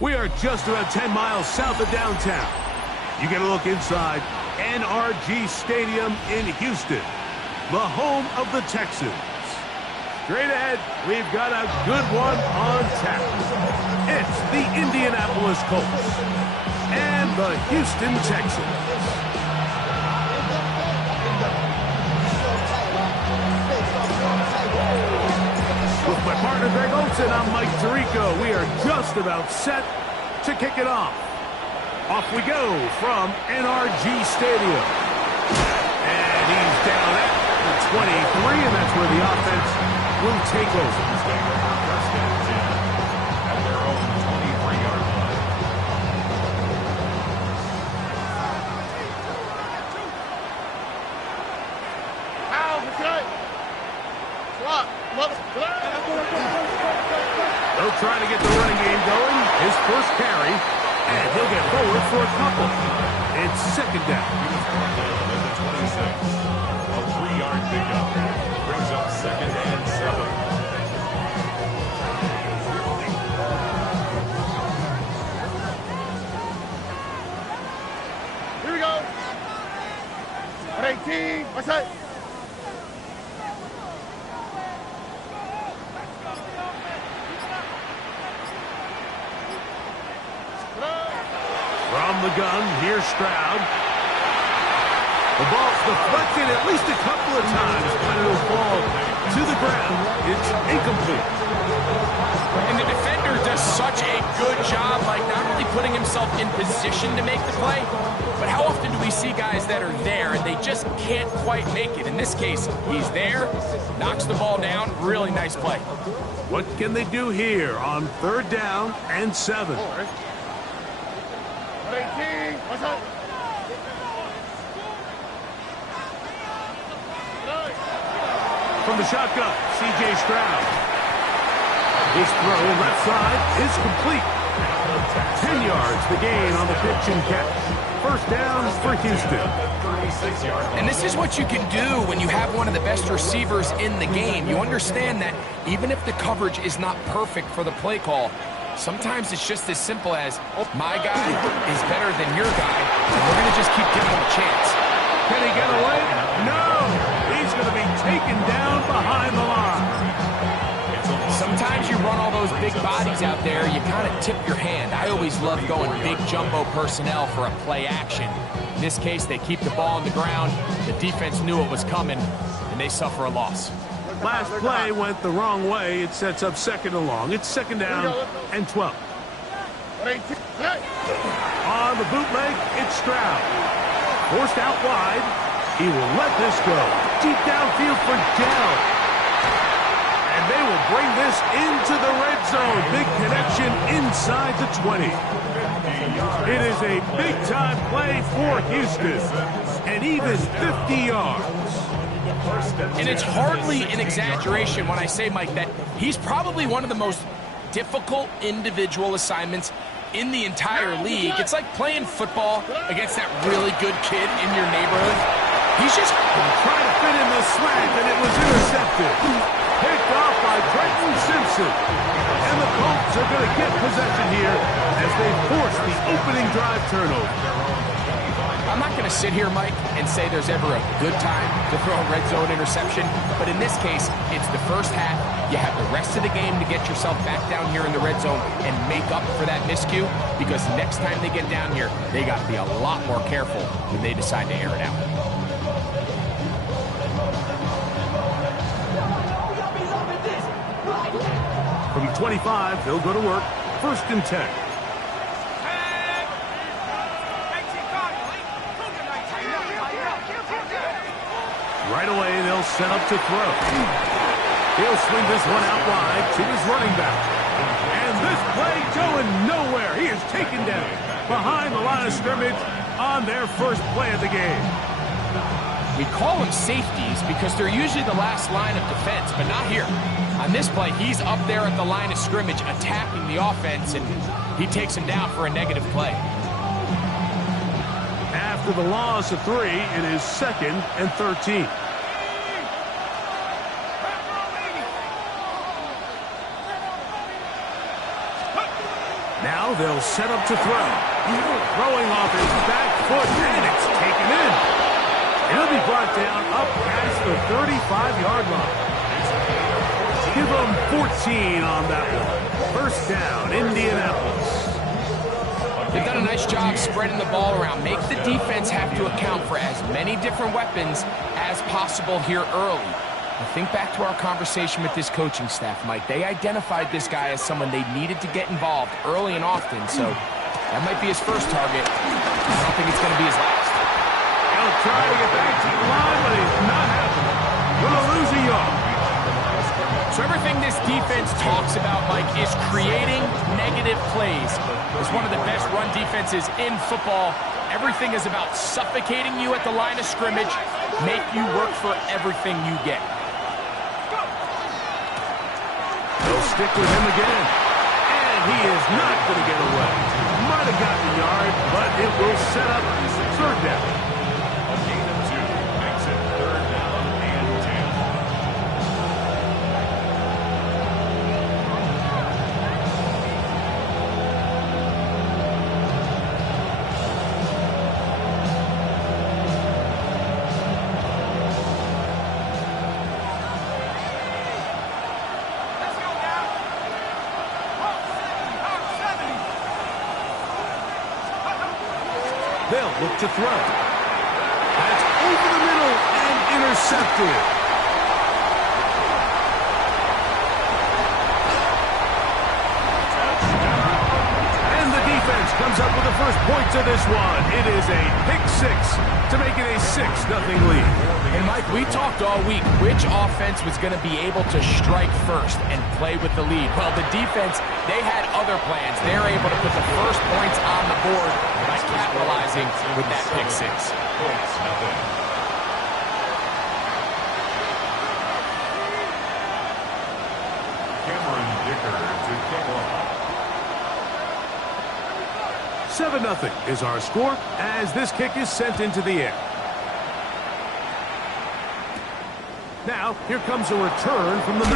We are just about 10 miles south of downtown. You get a look inside NRG Stadium in Houston, the home of the Texans. Straight ahead, we've got a good one on tap. It's the Indianapolis Colts and the Houston Texans. With my partner Greg Olson, I'm Mike Tirico. We are just about set to kick it off. Off we go from NRG Stadium. And he's down at the 23, and that's where the offense will take over. First and 10 at their own 23-yard line. They'll try to get the running game going. His first carry, and he'll get forward for a couple. It's second down. At the 26. A 3-yard pickup. Brings up second and 7. Here we go. At 18. What's that? From the gun, here's Stroud. The ball's deflected at least a couple of times, but it'll fall to the ground. It's incomplete. And the defender does such a good job, like not only putting himself in position to make the play, but how often do we see guys that are there and they just can't quite make it? In this case, he's there, knocks the ball down, really nice play. What can they do here on third down and 7? 18. What's up? From the shotgun, C.J. Stroud. His throw left side is complete. 10 yards the gain on the pitch and catch. First down for Houston. And this is what you can do when you have one of the best receivers in the game. You understand that even if the coverage is not perfect for the play call, sometimes it's just as simple as, my guy is better than your guy, and we're going to just keep giving him a chance. Can he get away? No! He's going to be taken down behind the line. Sometimes you run all those big bodies out there, you kind of tip your hand. I always love going big jumbo personnel for a play action. In this case, they keep the ball on the ground. The defense knew it was coming, and they suffer a loss. Last play went the wrong way. It sets up second and long. It's second down and 12. On the bootleg, it's Stroud. Forced out wide. He will let this go. Deep downfield for Dell. And they will bring this into the red zone. Big connection inside the 20. It is a big-time play for Houston. And even 50 yards. And it's hardly an exaggeration when I say, Mike, that he's probably one of the most difficult individual assignments in the entire league. It's like playing football against that really good kid in your neighborhood. He's just trying to fit in the slant, and it was intercepted. Picked off by Trenton Simpson. And the Colts are going to get possession here as they force the opening drive turnover. I'm not going to sit here, Mike, and say there's ever a good time to throw a red zone interception, but in this case, it's the first half. You have the rest of the game to get yourself back down here in the red zone and make up for that miscue, because next time they get down here, they got to be a lot more careful when they decide to air it out. From 25, they'll go to work. First and 10. Right away, they'll set up to throw. He'll swing this one out wide to his running back. And this play going nowhere. He is taken down behind the line of scrimmage on their first play of the game. We call them safeties because they're usually the last line of defense, but not here. On this play, he's up there at the line of scrimmage attacking the offense, and he takes him down for a negative play. After the loss of 3, it is 2nd and 13. Now they'll set up to throw. Throwing off his back foot, and it's taken in. He'll be brought down up past the 35-yard line. Give him 14 on that one. First down, Indianapolis. They've done a nice job spreading the ball around. Make the defense have to account for as many different weapons as possible here early. I think back to our conversation with this coaching staff, Mike. They identified this guy as someone they needed to get involved early and often, so that might be his first target. I don't think it's going to be his last. He'll try to get back to the line, but it's not happening. We'll lose a yard. So everything this defense talks about, Mike, is creating negative plays. It's one of the best run defenses in football. Everything is about suffocating you at the line of scrimmage, make you work for everything you get. They'll stick with him again. And he is not going to get away. Might have gotten a yard, but it will set up 3rd down. A gain of 2 makes it 3rd down and 10. They'll look to throw. That's over the middle and intercepted. And the defense comes up with the first points of this one. It is a pick 6 to make it a 6-0 lead. And Mike, we talked all week which offense was going to be able to strike first and play with the lead. Well, the defense, they had other plans. They're able to put the first points on the board by capitalizing with that pick 6. Points, nothing. Cameron Dicker to kick off. 7-0 is our score as this kick is sent into the air. Now, here comes a return from the 9.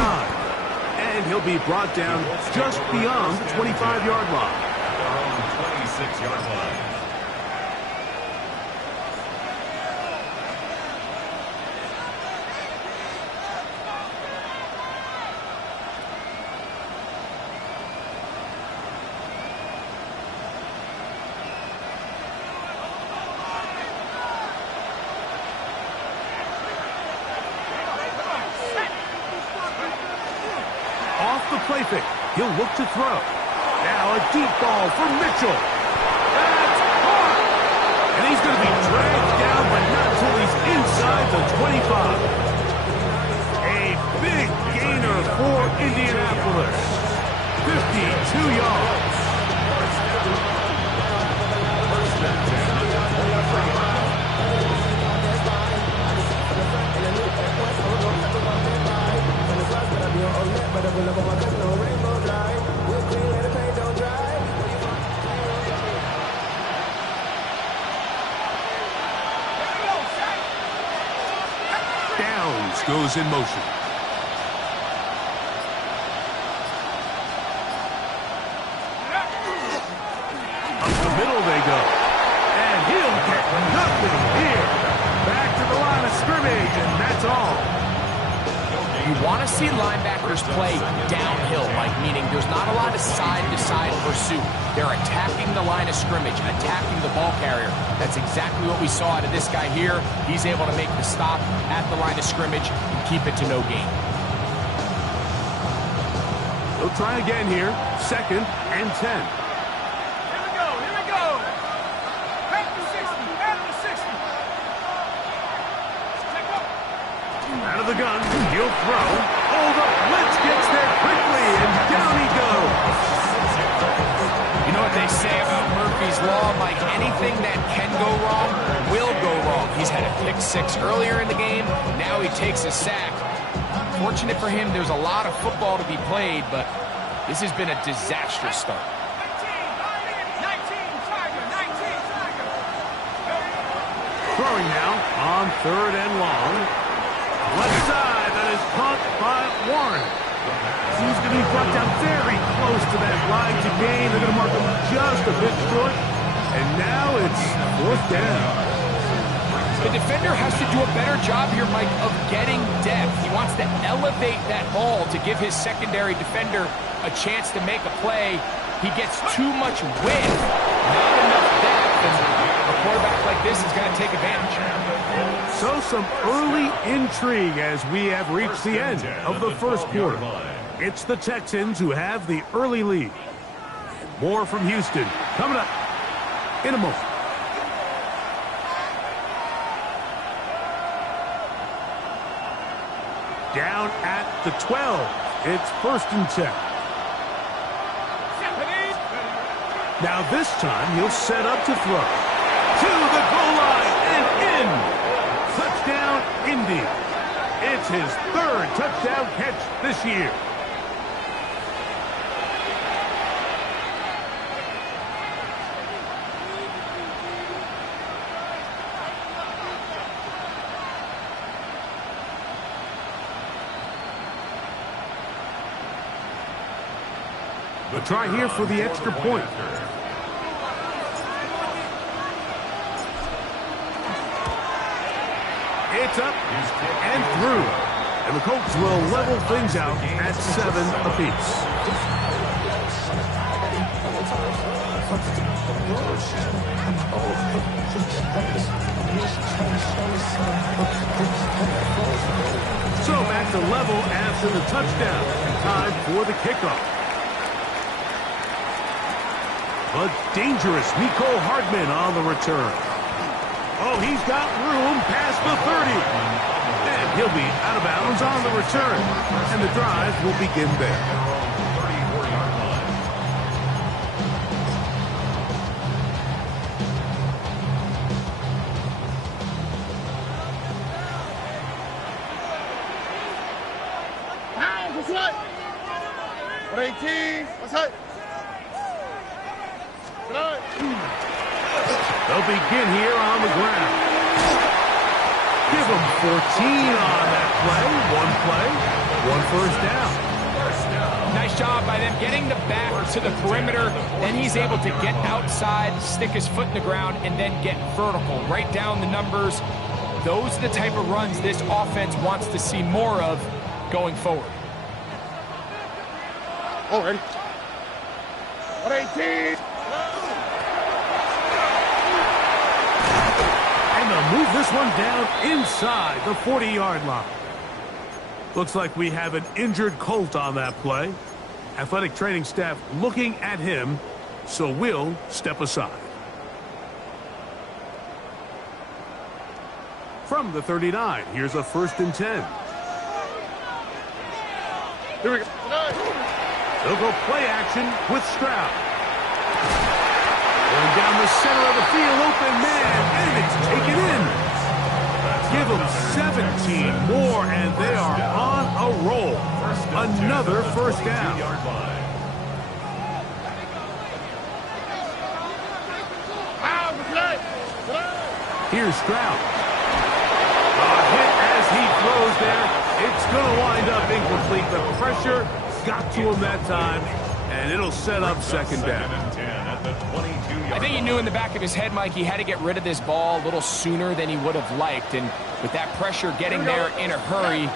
And he'll be brought down just beyond the 25-yard line. Their own 26-yard line. Play fake. He'll look to throw. Now a deep ball for Mitchell. That's caught. And he's going to be dragged down, but not until he's inside the 25. A big gainer for Indianapolis. 52 yards. Downs goes in motion. Up the middle they go. And he'll get nothing here. Back to the line of scrimmage, and that's all. You want to see linebackers play downhill, Mike, meaning there's not a lot of side-to-side pursuit. They're attacking the line of scrimmage, attacking the ball carrier. That's exactly what we saw out of this guy here. He's able to make the stop at the line of scrimmage and keep it to no gain. They'll try again here. 2nd and 10. Here we go, here we go. Back to 60, back to 60. Take up. Out of the gun, he'll throw. Oh, the blitz gets there quickly, and down he goes. You know what they say about Murphy? Murphy's Law, Mike. Anything that can go wrong will go wrong. He's had a pick six earlier in the game. Now he takes a sack. Fortunate for him, there's a lot of football to be played, but this has been a disastrous start. 19, Tiger, 19, Tiger. Throwing now on 3rd and long. Left side, that is caught by Warren. He's going to be brought down very close to that line to gain. They're going to mark him just a bit short. And now it's 4th down. The defender has to do a better job here, Mike, of getting depth. He wants to elevate that ball to give his secondary defender a chance to make a play. He gets too much width, not enough depth, and a quarterback like this is going to take advantage. So some early intrigue as we have reached the end of the first quarter. It's the Texans who have the early lead. More from Houston coming up in a moment. Down at the 12. It's 1st and 10. Now this time he'll set up to throw. To the goal line and in. Touchdown, Indy. It's his 3rd touchdown catch this year. A try here for the extra point. It's up and through. And the Colts will level things out at 7 apiece. So back to level after the touchdown. And time for the kickoff. A dangerous Mecole Hardman on the return. Oh, he's got room past the 30. And he'll be out of bounds on the return. And the drive will begin there. 34-yard line. Now, what's up? 18, what's up? They'll begin here on the ground. Give them 14 on that play. One 1st down. Nice job by them getting the back to the perimeter. Then he's able to get outside, stick his foot in the ground, and then get vertical. Right down the numbers. Those are the type of runs this offense wants to see more of going forward. Already. 18. Move this one down inside the 40-yard line. Looks like we have an injured Colt on that play. Athletic training staff looking at him, so we'll step aside. From the 39, here's a 1st and 10. Here we go. They'll go play action with Stroud. Going down the center of the field, open man, and it's taken in. Give them 17 more, and they are on a roll. Another 1st down. Here's Stroud. A hit as he throws there. It's going to wind up incomplete. The pressure got to him that time, and it'll set up 2nd down. I think he knew in the back of his head, Mike, he had to get rid of this ball a little sooner than he would have liked. And with that pressure getting there in a hurry,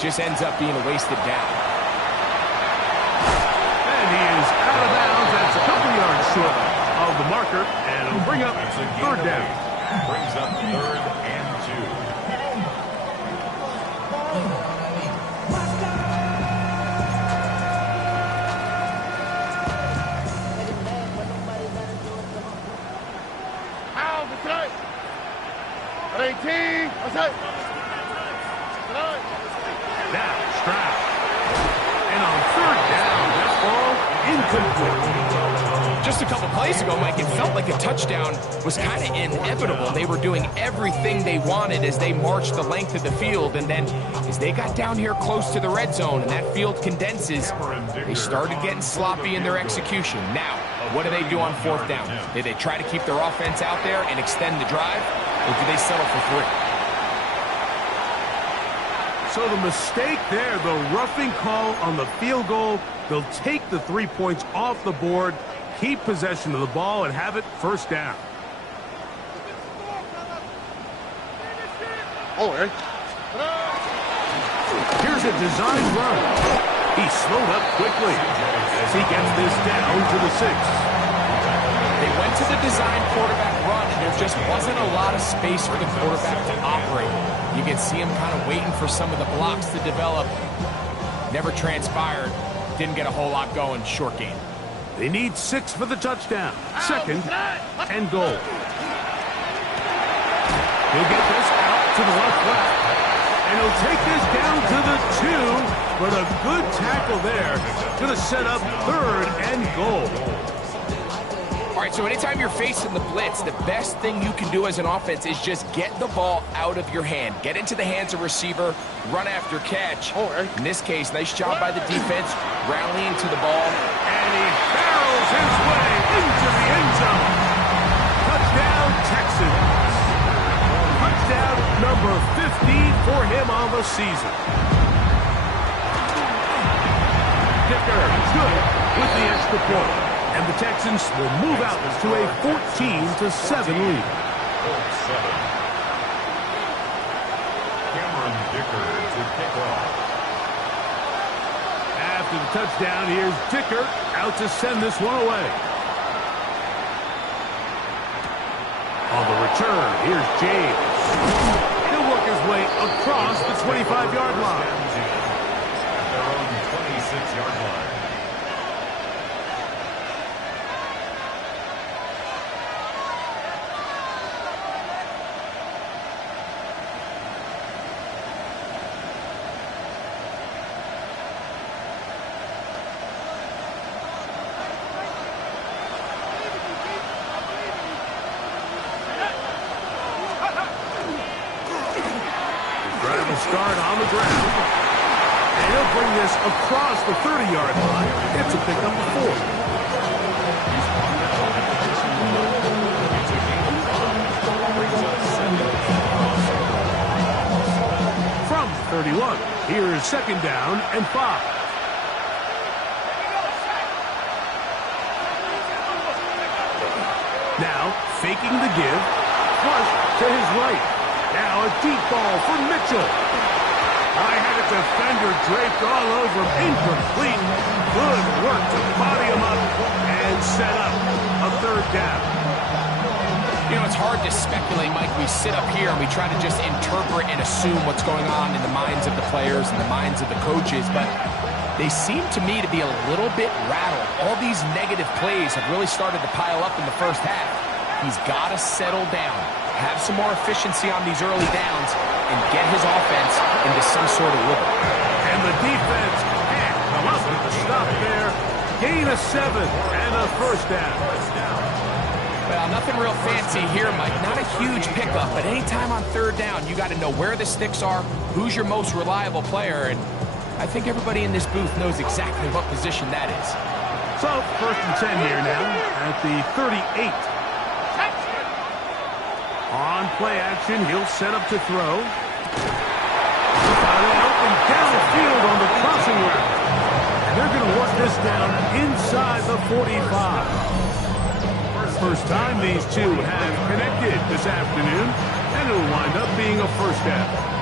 just ends up being a wasted down. And he is out of bounds. That's a couple yards short of the marker. And it'll bring up 3rd down. Brings up 3rd and 2. Now, Stroud. And on 3rd down, that ball incomplete. Just a couple plays ago, Mike, it felt like a touchdown was kind of inevitable. They were doing everything they wanted as they marched the length of the field, and then as they got down here close to the red zone and that field condenses, they started getting sloppy in their execution. Now, what do they do on fourth down? Do they try to keep their offense out there and extend the drive, or do they settle for 3? So the mistake there, the roughing call on the field goal, they'll take the 3 points off the board, keep possession of the ball, and have it first down. Here's a design run. He slowed up quickly as he gets this down to the 6. They went to the design quarterback run, and there just wasn't a lot of space for the quarterback to operate. You can see him kind of waiting for some of the blocks to develop. Never transpired. Didn't get a whole lot going. Short game. They need 6 for the touchdown. Second and goal. He'll get this out to the left. And he'll take this down to the 2. But a good tackle there. Going to set up third and goal. All right, so anytime you're facing the blitz, the best thing you can do as an offense is just get the ball out of your hand. Get into the hands of receiver, run after catch. In this case, nice job by the defense, rallying to the ball. And he barrels his way into the end zone. Touchdown, Texans. Touchdown number 50 for him on the season. Dicker is good with the extra point. And the Texans will move out to a 14-7 lead. Cameron Dicker to kick off. After the touchdown, here's Dicker out to send this one away. On the return, here's James. He'll work his way across the 25-yard line. At their own 26-yard line. Start on the ground. And he'll bring this across the 30-yard line. It's a pickup of 4. From 31, here is second down and 5. Now, faking the give, flush to his right. Now a deep ball for Mitchell. I had a defender draped all over him. Incomplete. Good work to body him up and set up a third down. You know, it's hard to speculate, Mike. We sit up here and we try to just interpret and assume what's going on in the minds of the players and the minds of the coaches, but they seem to me to be a little bit rattled. All these negative plays have really started to pile up in the first half. He's got to settle down, have some more efficiency on these early downs, and get his offense into some sort of rhythm. And the defense can't come up with a stop there. Gain of 7 and a first down. Well, nothing real fancy here, Mike. Not a huge pickup, but anytime on third down, you got to know where the sticks are, who's your most reliable player, and I think everybody in this booth knows exactly what position that is. So, first and 10 here now at the 38. On play action, he'll set up to throw. Found out and downfield on the crossing route. And they're going to work this down inside the 45. First time these two have connected this afternoon, and it'll wind up being a first down.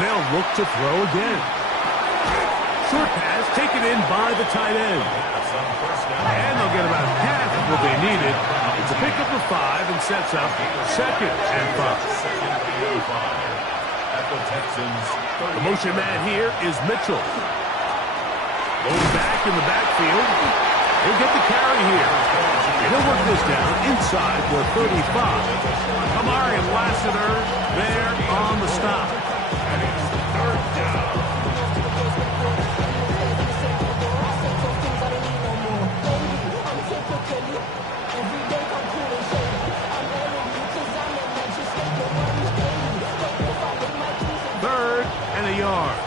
They'll look to throw again. Short pass taken in by the tight end. And they'll get about half what they needed. It's a pickup of 5 and sets up 2nd and 5. At the Texans, The motion man here is Mitchell. Going back in the backfield. He'll get the carry here. And he'll work this down inside the 35. Kamari and Lassiter there on the stop. and it's 3rd down. Third and a yard.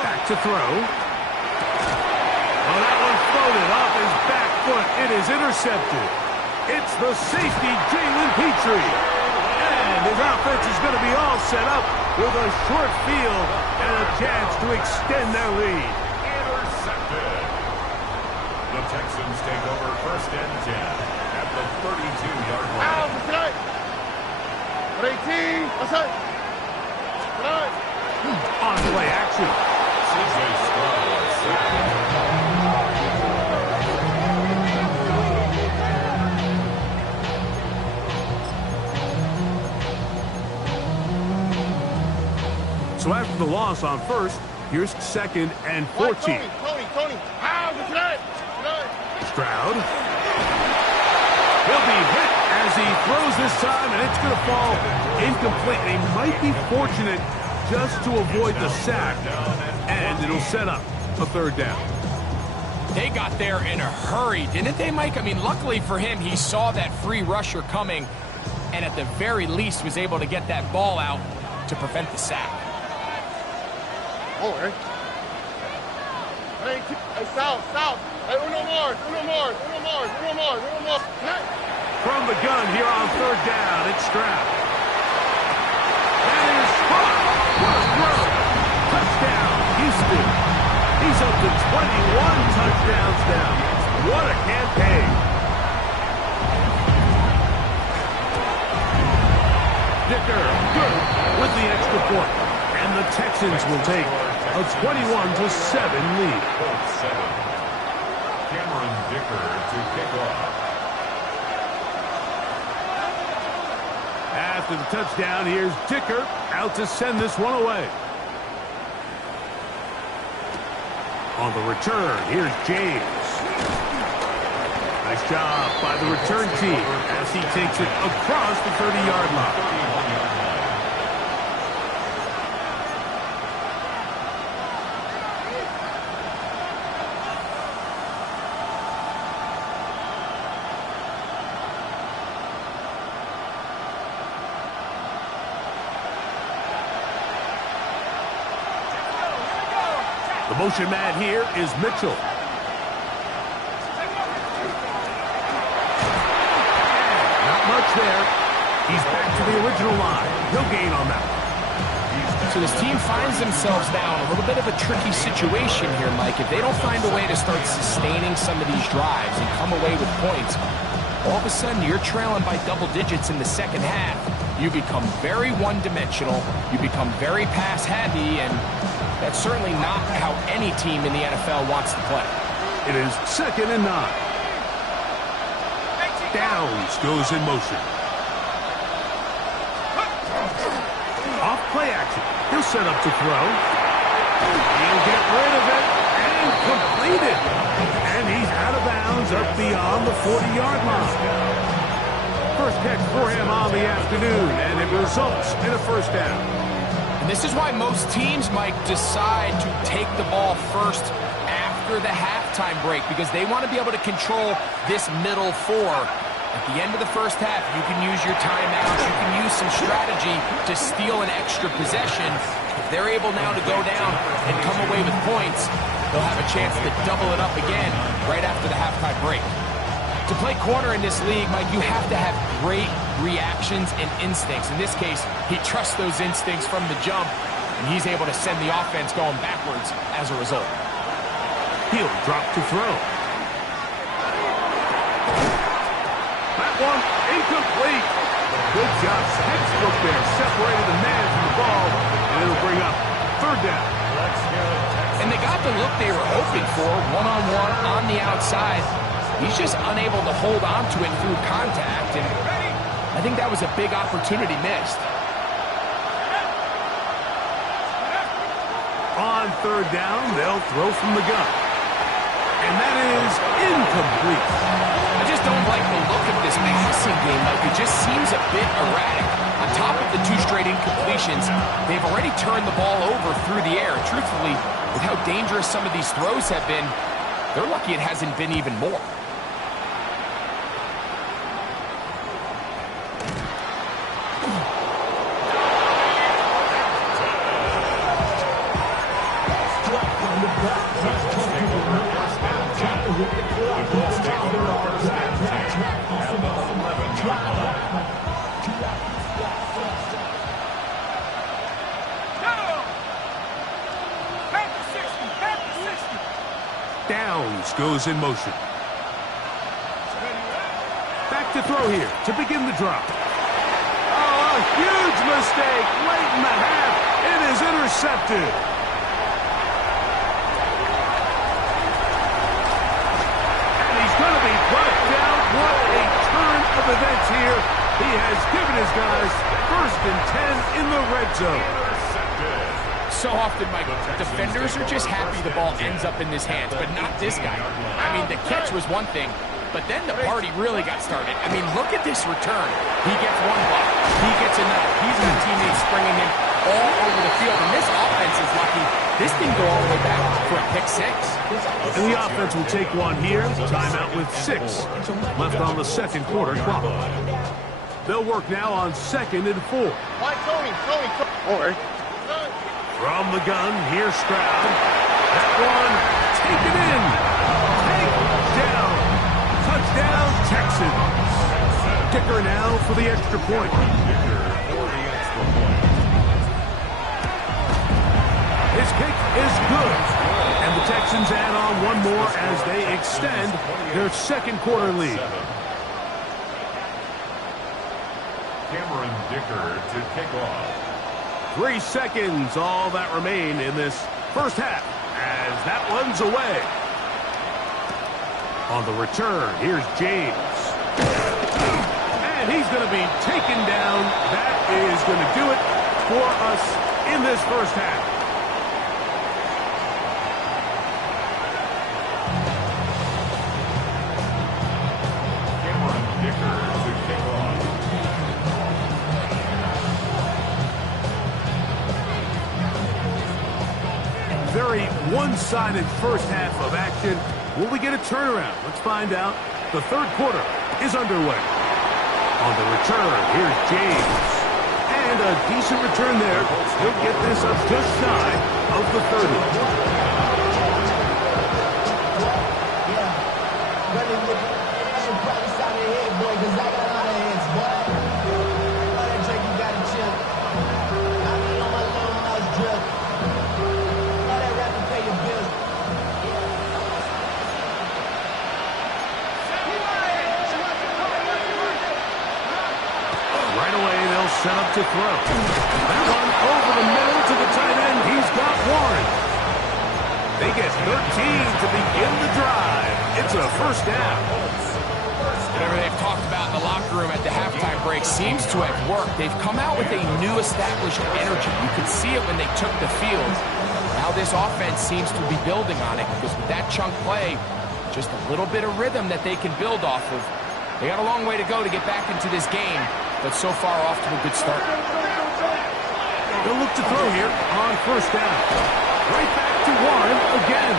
Back to throw. Oh, that one floated off his back foot. It is intercepted. It's the safety, Jalen Petrie. And his offense is going to be all set up with a short field and a chance to extend their lead. Intercepted. The Texans take over 1st and 10 at the 32-yard line. Out, tonight. 18. What's up? Tonight. On play action. C.J. Stroud sacked. So after the loss on 1st, here's 2nd and 14. Tony. Out, tonight. Stroud. He'll be hit as he throws this time, and it's going to fall incomplete. They might be fortunate just to avoid the sack, and it'll set up a 3rd down. They got there in a hurry, didn't they, Mike? I mean, luckily for him, he saw that free rusher coming, and at the very least was able to get that ball out to prevent the sack. Oh, hey. Hey, south. Hey, uno more. From the gun here on 3rd down, it's Stroud. That is caught. What a throw. Touchdown, Houston. He's up to 21 touchdowns now. What a campaign. Dicker, good with the extra point. And the Texans will take a 21-7 lead. Cameron Dicker to kick off. After the touchdown, here's Dicker out to send this one away. On the return, here's James. Nice job by the return team as he takes it across the 30-yard line. The motion man here is Mitchell. Not much there. He's back to the original line. No gain on that one. So this team finds themselves now in a little bit of a tricky situation here, Mike. If they don't find a way to start sustaining some of these drives and come away with points, all of a sudden you're trailing by double digits in the 2nd half. You become very one-dimensional. You become very pass-heavy, and that's certainly not how any team in the NFL wants to play. It is 2nd and 9. Downs goes in motion. Off play action. He'll set up to throw. He'll get rid of it and complete it. And he's out of bounds up beyond the 40-yard line. First catch for him on the afternoon, and it results in a 1st down. And this is why most teams, Mike, decide to take the ball first after the halftime break, because they want to be able to control this middle 4. At the end of the 1st half, you can use your timeouts, you can use some strategy to steal an extra possession. If they're able now to go down and come away with points, they'll have a chance to double it up again right after the halftime break. To play corner in this league, Mike, you have to have great reactions and instincts. In this case, he trusts those instincts from the jump, and he's able to send the offense going backwards as a result. He'll drop to throw. That one incomplete. Good job. Textbook there. Separated the man from the ball, and it'll bring up third down. And they got the look they were hoping for, one-on-one on the outside. He's just unable to hold on to it through contact, and I think that was a big opportunity missed. On third down, they'll throw from the gun. And that is incomplete. I just don't like the look of this passing game. Like, it just seems a bit erratic. On top of the 2 straight incompletions, they've already turned the ball over through the air. Truthfully, with how dangerous some of these throws have been, they're lucky it hasn't been even more. Downs goes in motion. Back to throw here to begin the drop. Oh, a huge mistake late in the half. It is intercepted. And he's going to be brought down. What a turn of events here. He has given his guys 1st and 10 in the red zone. So often, Mike, defenders are just happy the ball ends up in his hands, but not this guy. I mean, the catch was one thing, but then the party really got started. I mean, look at this return. He gets one block. He gets another. He's got teammates springing him all over the field, and this offense is lucky. This thing go all the way back for a pick 6. And the offense will take one here. Timeout with 6 left on the second quarter clock. They'll work now on 2nd and 4. Or From the gun, here's Stroud. That one, taken in. Take down. Touchdown, Texans. Kicker now for the extra point. His kick is good. And the Texans add on one more as they extend their second quarter lead. Cameron Dicker to kick off. 3 seconds, all that remain in this first half as that one's away. On the return, here's James. And he's going to be taken down. That is going to do it for us in this first half. Cameron Dicker to kick off. Very one-sided first half of action. Will we get a turnaround? Let's find out. The third quarter is underway. On the return, here's James. And a decent return there. He'll get this up just shy of the 30. Right away, they'll set up to throw. That one over the middle to the tight end. He's got one. They get 13 to begin the drive. It's a first down. Whatever they've talked about in the locker room at the halftime break seems to have worked. They've come out with a new established energy. You could see it when they took the field. Now this offense seems to be building on it because with that chunk play, just a little bit of rhythm that they can build off of. They got a long way to go to get back into this game, but so far off to a good start. They'll look to throw here on first down. Right back to Warren again.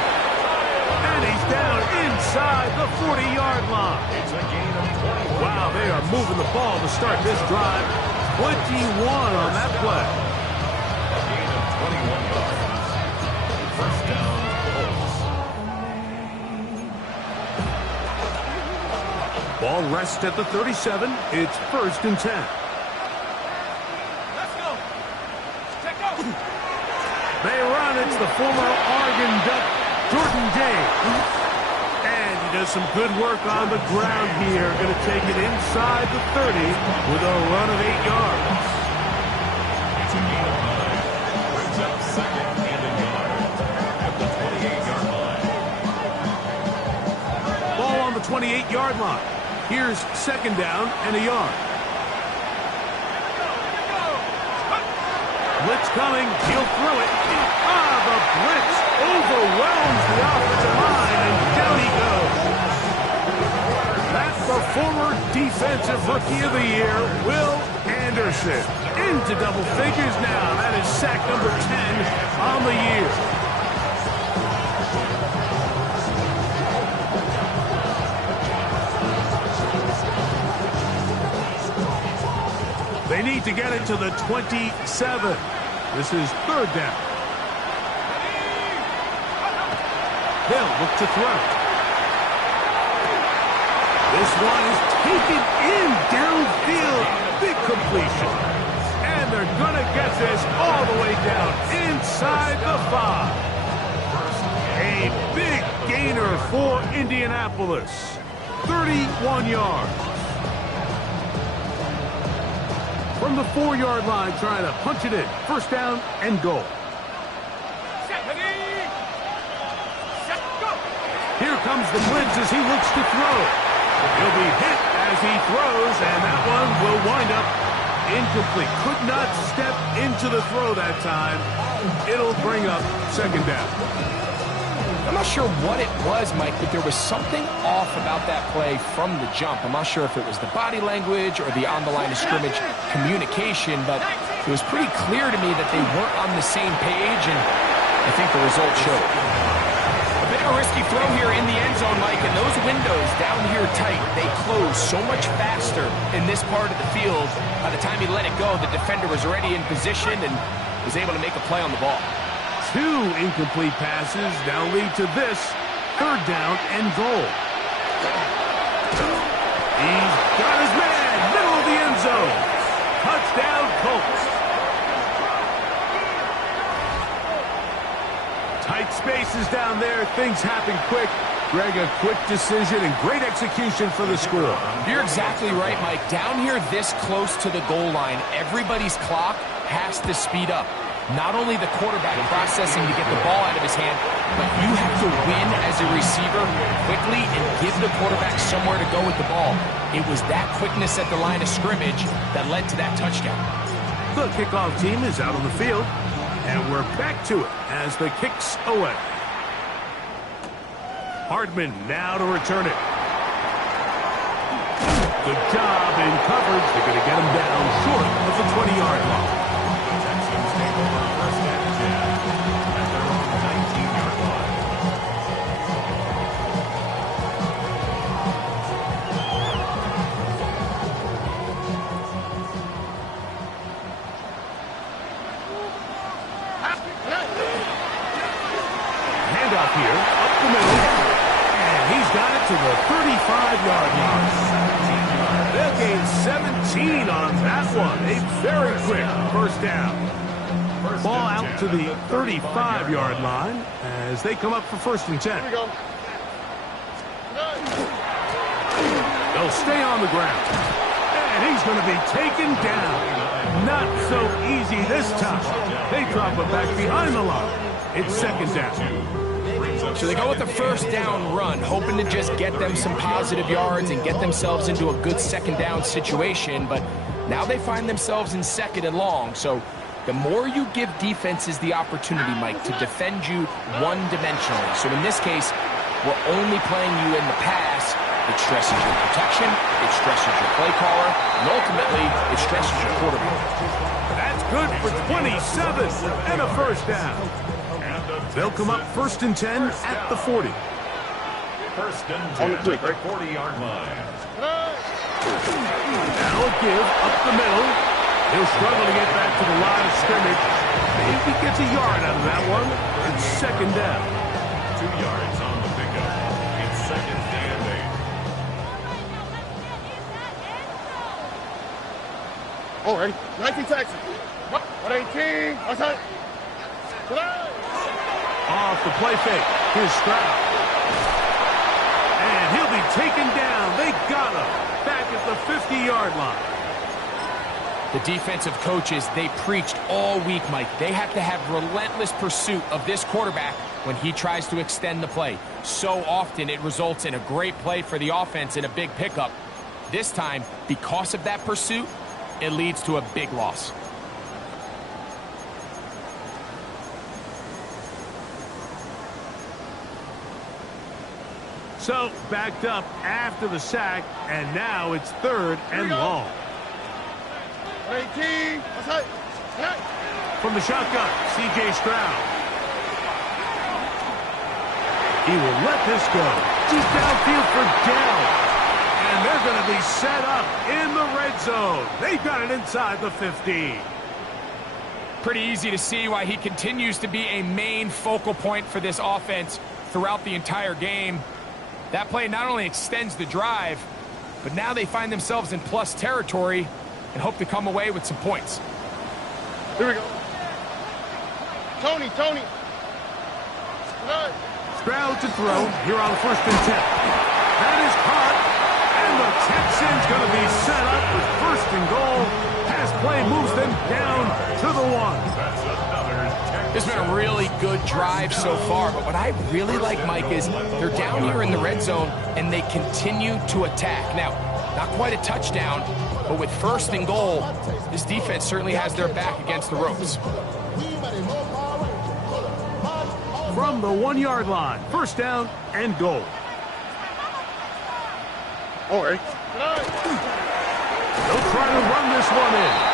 And he's down inside the 40-yard line. It's a gain of 21. Wow, they are moving the ball to start this drive. 21 on that play. A gain of 21 yards. First down, Colts. Ball rests at the 37. It's 1st and 10. let's go. Check out. They run. It's the former Oregon Duck, Jordan James. And he does some good work on the ground here. Going to take it inside the 30 with a run of 8 yards. It's a gain of 9. Brings up second and a yard at the 28-yard line. Ball on the 28-yard line. Here's second down and a yard. Blitz coming. He'll throw it. The blitz overwhelms the offensive line, and down he goes. That's the former defensive rookie of the year, Will Anderson. Into double figures now. That is sack number 10 on the year. They need to get it to the 27. This is third down. They'll look to throw. This one is taken in downfield. Big completion. And they're going to get this all the way down inside the 5. A big gainer for Indianapolis. 31 yards. From the 4-yard line, trying to punch it in. First down and goal. Here comes the blitz as he looks to throw. He'll be hit as he throws, and that one will wind up incomplete. Could not step into the throw that time. It'll bring up second down. I'm not sure what it was, Mike, but there was something off about that play from the jump. I'm not sure if it was the body language or the on-the-line of scrimmage communication, but it was pretty clear to me that they weren't on the same page, and I think the result showed. A bit of a risky throw here in the end zone, Mike, and those windows down here tight, they close so much faster in this part of the field. By the time he let it go, the defender was already in position and was able to make a play on the ball. 2 incomplete passes now lead to this third down and goal. He's got his man, middle of the end zone. Touchdown, Colts. Tight spaces down there. Things happen quick. Greg, a quick decision and great execution for the score. You're exactly right, Mike. Down here this close to the goal line, everybody's clock has to speed up. Not only the quarterback processing to get the ball out of his hand, but you have to win as a receiver quickly and give the quarterback somewhere to go with the ball. It was that quickness at the line of scrimmage that led to that touchdown. The kickoff team is out on the field, and we're back to it as the kick's away. Hardman now to return it. Good job in coverage. They're going to get him down short of the 20-yard line. Texans take over first and 10 at their own 19-yard line. Handoff here, up the middle, and he's got it to the 35-yard line. They'll gain 17 on that one. A very quick first down. Ball out to the 35-yard line as they come up for first and 10. Here we go. They'll stay on the ground. And he's going to be taken down. Not so easy this time. They drop it back behind the line. It's second down. So they go with the first down run, hoping to just get them some positive yards and get themselves into a good second down situation. But now they find themselves in second and long. So the more you give defenses the opportunity, Mike, to defend you one-dimensionally. So in this case, we're only playing you in the pass. It stresses your protection, it stresses your play caller, and ultimately, it stresses your quarterback. That's good for 27 and a first down. They'll come up first and 10 at the 40. First and 10 at the 40-yard line. Now a give up the middle. He'll struggle to get back to the line of scrimmage. Maybe gets a yard out of that one. It's second down. 2 yards on the pickup. It's second and 8. Oh, ready? 19 Texans. 118. Outside. Off the play fake. Here's Stroud. And be taken down. They got him back at the 50-yard line. The defensive coaches, they preached all week, Mike. They have to have relentless pursuit of this quarterback when he tries to extend the play. So often it results in a great play for the offense and a big pickup. This time, because of that pursuit, it leads to a big loss. So, backed up after the sack, and now it's 3rd and long. 18. From the shotgun, C.J. Stroud. He will let this go. Deep downfield for Dell. And they're going to be set up in the red zone. They've got it inside the 15. Pretty easy to see why he continues to be a main focal point for this offense throughout the entire game. That play not only extends the drive, but now they find themselves in plus territory and hope to come away with some points. Here we go. Tony. Stroud to throw here on 1st and 10. That is caught, and the Texans going to be set up with 1st and goal. Pass play moves them down to the 1. It's been a really good drive so far, but what I really like, Mike, is they're down here in the red zone, and they continue to attack. Now, not quite a touchdown, but with 1st and goal, this defense certainly has their back against the ropes. From the 1-yard line, 1st down and goal. All right. They'll try to run this one in.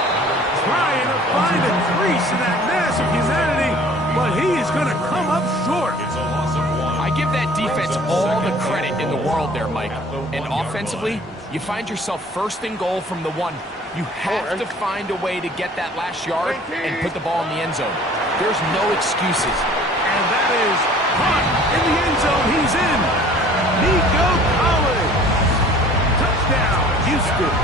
Trying to find a crease in that mass of humanity, but he is going to come up short. I give that defense all the credit in the world there, Mike. And offensively, you find yourself 1st and goal from the 1. You have to find a way to get that last yard and put the ball in the end zone. There's no excuses. And that is caught in the end zone. He's in. Nico Collins. Touchdown, Houston.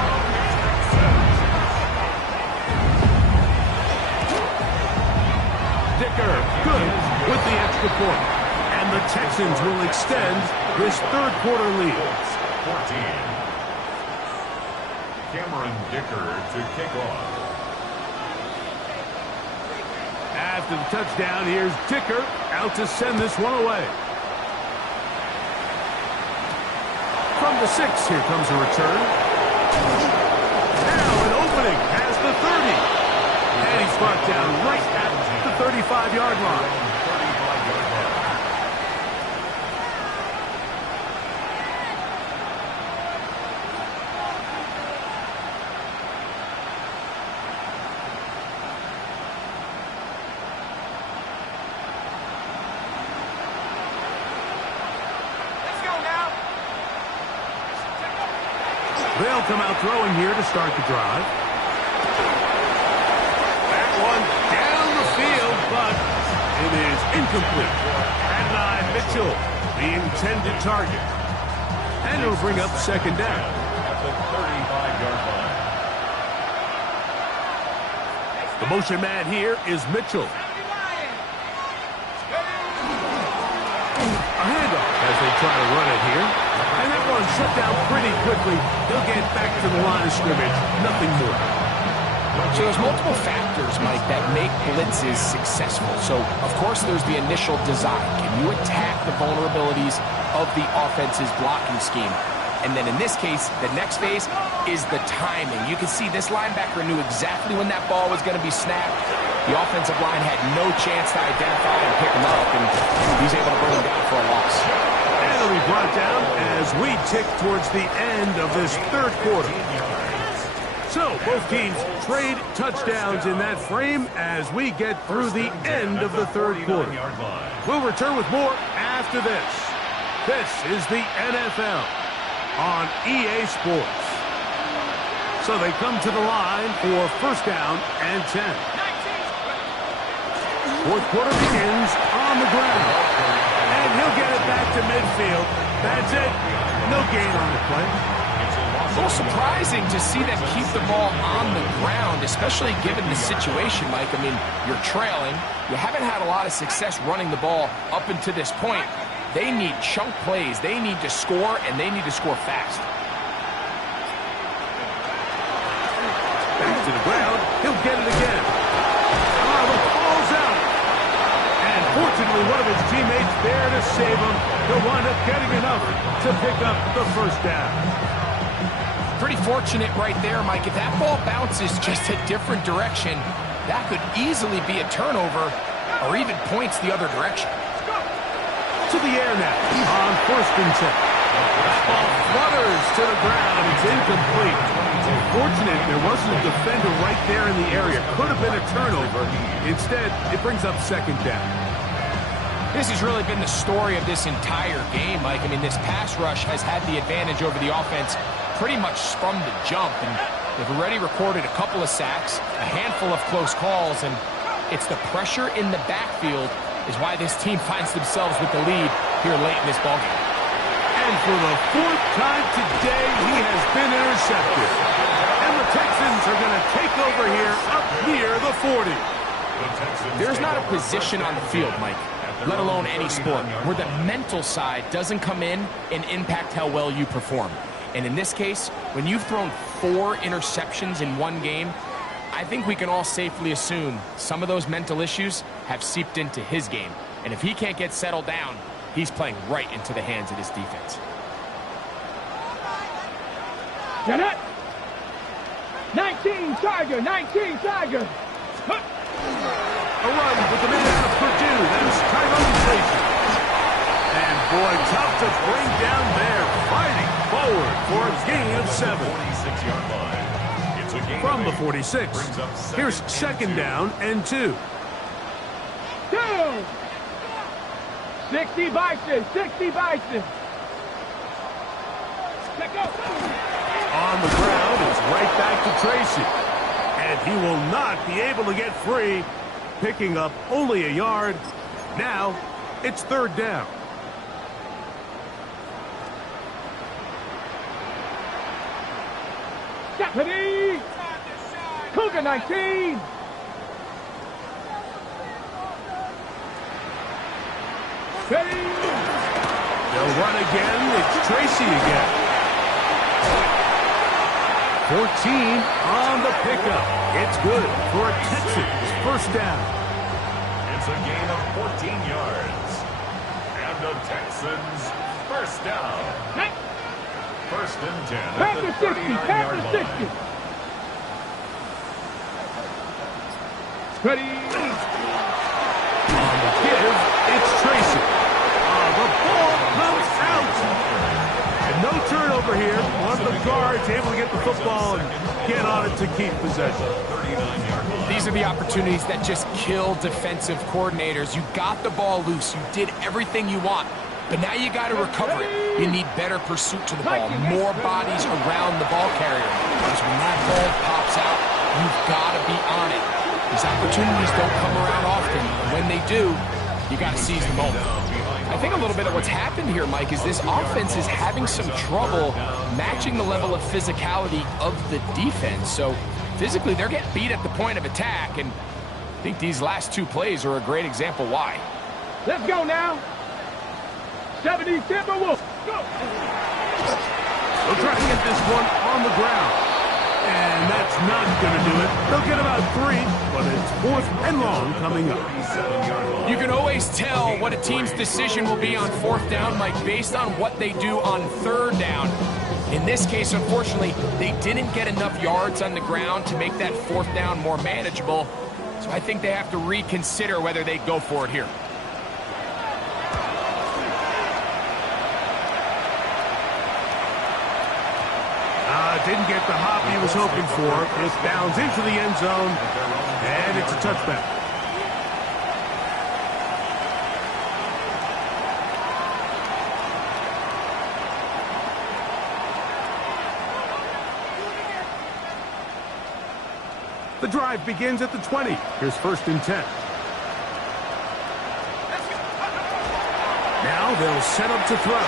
Dicker, good with the extra point. And the Texans will extend this 3rd quarter lead. 14. Cameron Dicker to kick off. After the touchdown, here's Dicker out to send this one away. From the 6, here comes a return. Now an opening past the 30. And he's brought down right at the 35-yard line. They'll come out throwing here to start the drive. That one down the field, but it is incomplete. Adonai Mitchell, the intended target. And it'll bring up 2nd down. At the 35-yard line. The motion man here is Mitchell. A handoff as they try to run it here. And that one shut down pretty quickly. They'll get back to the line of scrimmage. Nothing more. So there's multiple factors, Mike, that make blitzes successful. So, of course, there's the initial design. Can you attack the vulnerabilities of the offense's blocking scheme? And then in this case, the next phase is the timing. You can see this linebacker knew exactly when that ball was going to be snapped. The offensive line had no chance to identify and pick him up, and he's able to bring him down for a loss. And it'll be brought down as we tick towards the end of this 3rd quarter. So, both teams trade touchdowns in that frame as we get through the end of the 3rd quarter. We'll return with more after this. This is the NFL on EA Sports. So they come to the line for 1st down and 10. 4th quarter begins on the ground. And he'll get it back to midfield. That's it. No gain on the play. A little surprising to see them keep the ball on the ground, especially given the situation, Mike. I mean, you're trailing. You haven't had a lot of success running the ball up until this point. They need chunk plays. They need to score, and they need to score fast. Back to the ground. He'll get it again. The ball's out. And fortunately, one of his teammates there to save him. He'll wind up getting enough to pick up the first down. Pretty fortunate right there, Mike. If that ball bounces just a different direction, that could easily be a turnover or even points the other direction. To the air now on 1st and 10. That ball flutters to the ground. It's incomplete. Fortunate there wasn't a defender right there in the area. Could have been a turnover. Instead, it brings up 2nd down. This has really been the story of this entire game, Mike. I mean, this pass rush has had the advantage over the offense pretty much from the jump. And they've already recorded a couple of sacks, a handful of close calls, and it's the pressure in the backfield is why this team finds themselves with the lead here late in this ballgame. And for the 4th time today, he has been intercepted. And the Texans are going to take over here up near the 40. There's not a position on the field, Mike, let alone any sport, where the mental side doesn't come in and impact how well you perform. And in this case, when you've thrown 4 interceptions in one game, I think we can all safely assume some of those mental issues have seeped into his game. And if he can't get settled down, he's playing right into the hands of his defense. Get it! 19 Tiger, 19 Tiger. A run with the man out of Purdue. That's Tyrone Tracy. And boy, tough to bring down there. Fighting forward for a gain of 7. 46-yard line. It's a gain From of the 8. 46. Here's 2nd down and 2. 60 Bison, 60 Bison. Let go. On the ground, it's right back to Tracy. And he will not be able to get free, picking up only a yard. Now, it's 3rd down. Deputy! Cougar 19! Ready! They'll run again. It's Tracy again. 14 on the pickup. It's good for a Texans 1st down. It's a gain of 14 yards. And the Texans 1st down. 1st and 10 at the 39-yard line. Ready! On the give, it's Tracy. The ball comes out. And no turnover here. One of the guards able to get the football and get on it to keep possession. These are the opportunities that just kill defensive coordinators. You got the ball loose. You did everything you want. But now you got to recover it. You need better pursuit to the ball, more bodies around the ball carrier. Because when that ball pops out, you've got to be on it. These opportunities don't come around often. And when they do, you got to seize the moment. I think a little bit of what's happened here, Mike, is this offense is having some trouble matching the level of physicality of the defense. So physically, they're getting beat at the point of attack. And I think these last 2 plays are a great example why. Let's go now. 70 Timberwolves. Go. They'll try to get this one on the ground. And that's not going to do it. They'll get about 3, but it's 4th and long coming up. You can always tell what a team's decision will be on 4th down, Mike, based on what they do on 3rd down. In this case, unfortunately, they didn't get enough yards on the ground to make that 4th down more manageable. So I think they have to reconsider whether they go for it here. Didn't get the hop he was hoping for. It bounds into the end zone, and it's a touchback. The drive begins at the 20. Here's 1st and 10. Now they'll set up to throw.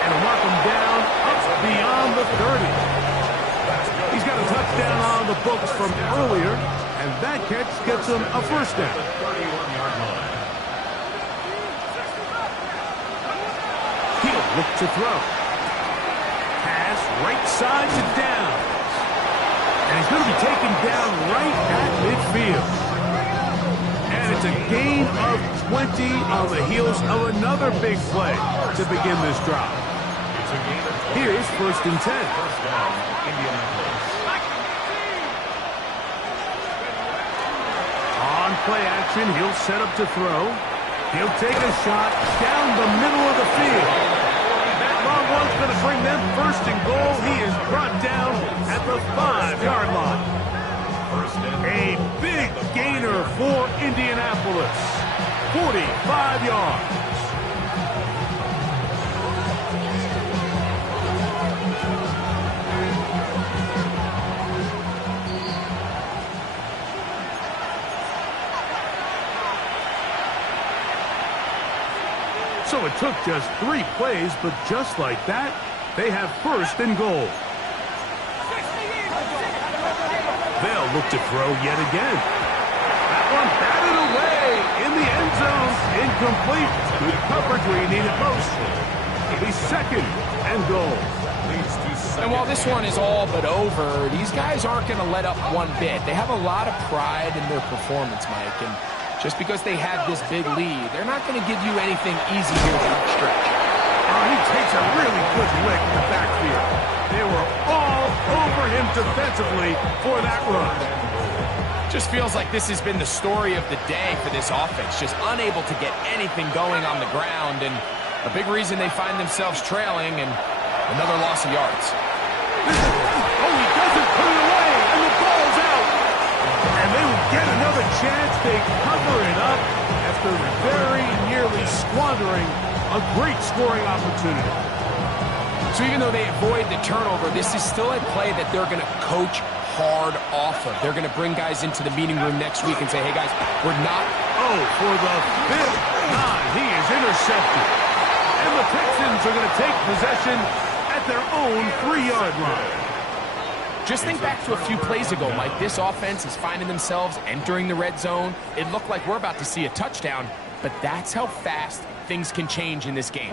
And mark him down up beyond the 30. He's got a touchdown on the books from earlier, and that catch gets him a 1st down. Look to throw. Pass right side to Downs. And he's going to be taken down right at midfield. And it's a gain of 20 on the heels of another big play to begin this drive. Here's 1st and 10. First down, Indianapolis. On play action, he'll set up to throw. He'll take a shot down the middle of the field. That long one's going to bring them 1st and goal. He is brought down at the 5-yard line. A big gainer for Indianapolis. 45 yards. So it took just 3 plays, but just like that, they have 1st and goal. They'll look to throw yet again. That one batted away in the end zone. Incomplete. Good coverage where you need it most. It'll be 2nd and goal. And while this one is all but over, these guys aren't going to let up one bit. They have a lot of pride in their performance, Mike. And just because they have this big lead, they're not going to give you anything easy here down the stretch. He takes a really good lick in the backfield. They were all over him defensively for that run. Just feels like this has been the story of the day for this offense. Just unable to get anything going on the ground, and a big reason they find themselves trailing, and another loss of yards. Oh, he doesn't put it away, and the ball's out. And they will get another chance. They cover it up after very nearly squandering a great scoring opportunity. So even though they avoid the turnover, this is still a play that they're going to coach hard off of. They're going to bring guys into the meeting room next week and say, hey, guys, we're not... Oh, for the 5th time, he is intercepted. And the Texans are going to take possession at their own 3-yard line. Just think back to a few plays ago, Mike. This offense is finding themselves entering the red zone. It looked like we're about to see a touchdown, but that's how fast things can change in this game.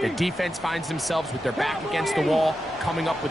The defense finds themselves with their back against the wall, coming up with a